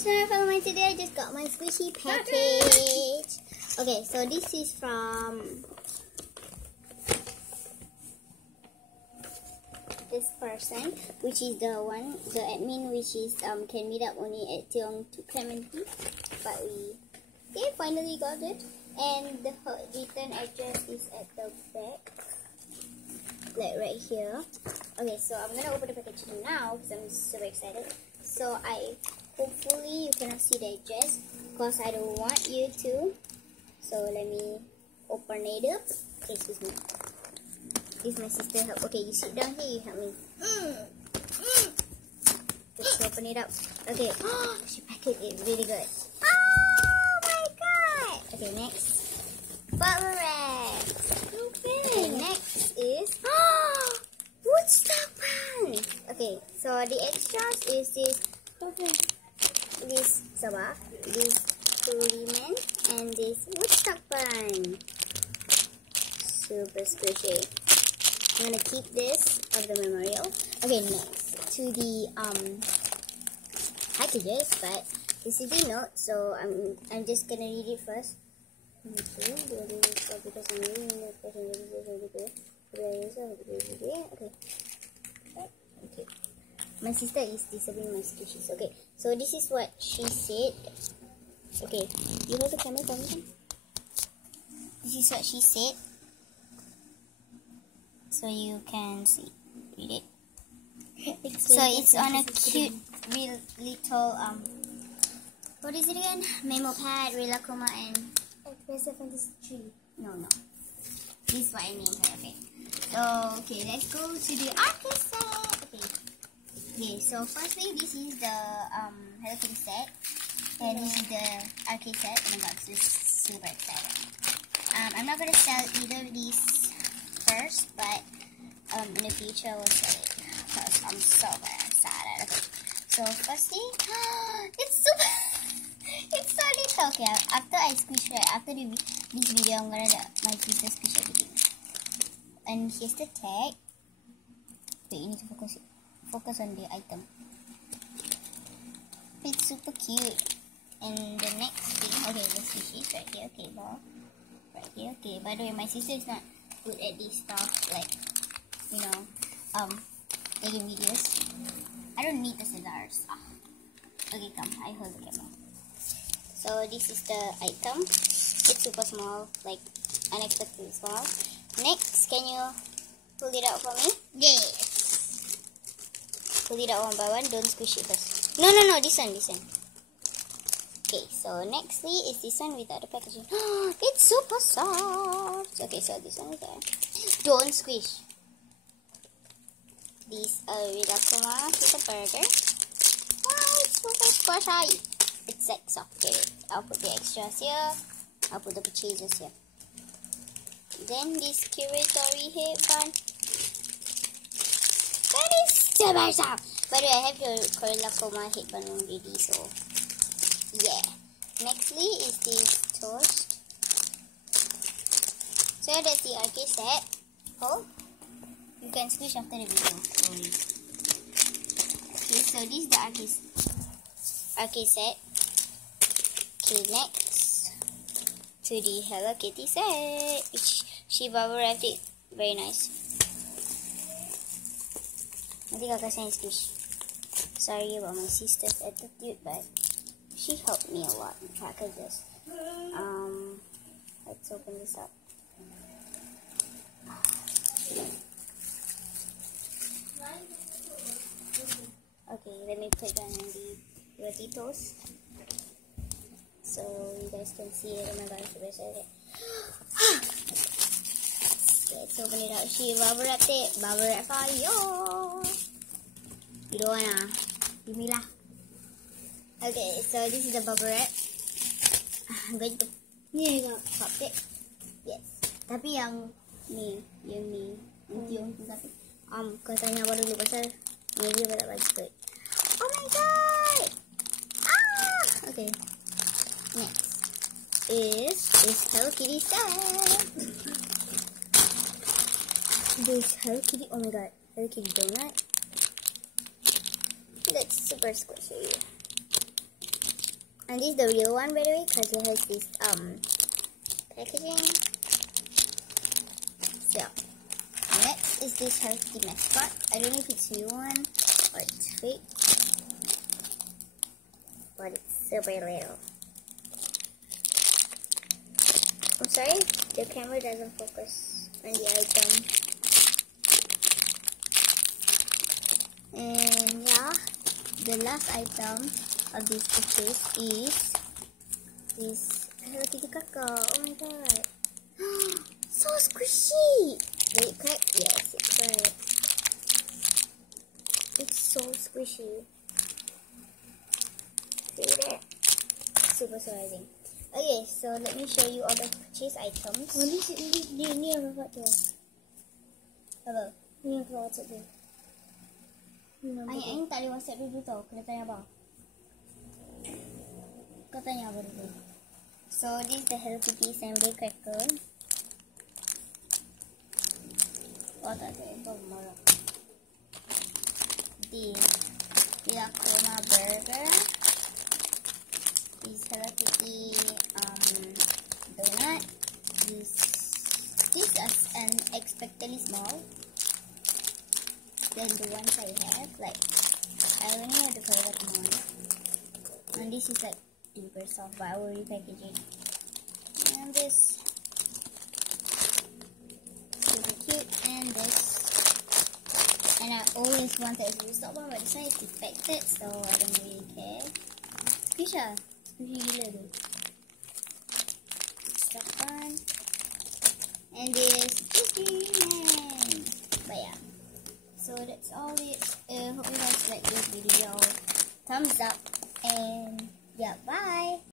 it's Arafah. Today I just got my squishy package. Okay, so this is from this person, which is the admin, which is can meet up only at Tiong to Clementi, but we finally got it, and the return address is at the back, like right here. Okay, so I'm gonna open the package now because I'm super excited. So hopefully you cannot see the address because I don't want you to. So let me open it up. Okay, excuse me. This my sister help. Okay, you sit down here, you help me. Let's open it up. Okay. She packed it really good. Oh my god! Okay, next. Bubble wrap. Okay, next is Woodstock pants. Okay, so the extras is this sabah, this men, and this Woodstock bun. Super squishy. I'm gonna keep this of the memorial. Okay, next to the packages, but this is the note, so I'm just gonna read it first. Okay. Okay. My sister is disturbing my squishies. Okay, so this is what she said. Okay, you hold the camera for me. This is what she said, so you can see. Read it. So it's on a cute, real little what is it again? Memo pad, Rilakoma, and Aggressive Fantasy Tree. No. This is what I named her. Okay. So okay, let's go to the arcade set. Okay, so firstly, this is the Hello Kitty set, and this is the arcade set. Oh my god, this is super exciting. I'm not gonna sell either of these first, but in the future I will sell it because I'm so very excited. Okay, so firstly, it's super, it's so little. Okay, after I squish after this video, I'm gonna let my sister squish everything. And here's the tag. Wait, you need to focus on the item. It's super cute. And the next thing, okay, the squishies right here. Okay, ball right here. Okay, by the way, my sister is not good at this stuff, like, you know, taking videos. I don't need the scissors. Okay, come, I hold the camera. So this is the item. It's super small, like unexpectedly small. Next, can you pull it out for me? Yes. Pull it out one by one. Don't squish it first. No. This one. Okay, so nextly is this one without the packaging. It's super soft. Okay, so this one is there. Don't squish. This Rilakoma with a burger. Oh, it's super squishy. It's like soft. Okay, I'll put the extras here. I'll put the purchases here. Then this curatory headband. That is super soft. By the way, I have your Rilakoma headband already, so yeah. Nextly is this toast. So that's the arcade set. Oh, you can squish after the video. Sorry. Okay, so this is the arcade set. Okay, next to the Hello Kitty set, which she bubble wrapped it very nice. Nanti kakak saya squish. Sorry about my sister's attitude, but she helped me a lot in packages. Let's open this up. Okay, let me put down the roti toast so you guys can see it. Oh my god, super excited. Let's open it out. She bubble wrapped it. Bubble wrap for you. You don't wanna? Give me lah. Okay, so this is the bubble wrap. I'm going to pop it. Yes. Tapi yang ni, tapi kau tanya apa dulu pasal media tak bagus. Oh my god! Okay. Next is this Hello Kitty set. This Hello Kitty. Oh my god, Hello Kitty donut. That's super squishy. And this is the real one, by the way, because it has this packaging. So next is this Hello Kitty mascot. I don't know if it's real one or it's fake, but it's super little. I'm sorry, the camera doesn't focus on the item. And yeah, the last item of this purchase is this Hello Kitty Kaka. Oh my god. So squishy! Did it crack? Yes, it cracked. It's so squishy. See that? Super surprising. Okay, so let me show you all the purchase items. Oh, ni yang kakak tu. Apa? Ni yang kakak WhatsApp tu. Aing tak ada WhatsApp dulu tau. Kena tanya abang. Kau tanya abang dulu. So, this is the Hello Kitty Sandwich Cracker. Oh, tak ada. Itu marah. This Lyfe burger. This Hello Kitty donut. This is an expectedly small than the ones I have. Like, I only have the favorite one. And this is like super soft, but I will repackage it. And this super cute, and this. And I always wanted to use that one, but this one is defected, so I don't really care. Squishy gila tu. Stuff on. And this Squishy man. But yeah. So that's all it. Hope you guys like this video. Thumbs up and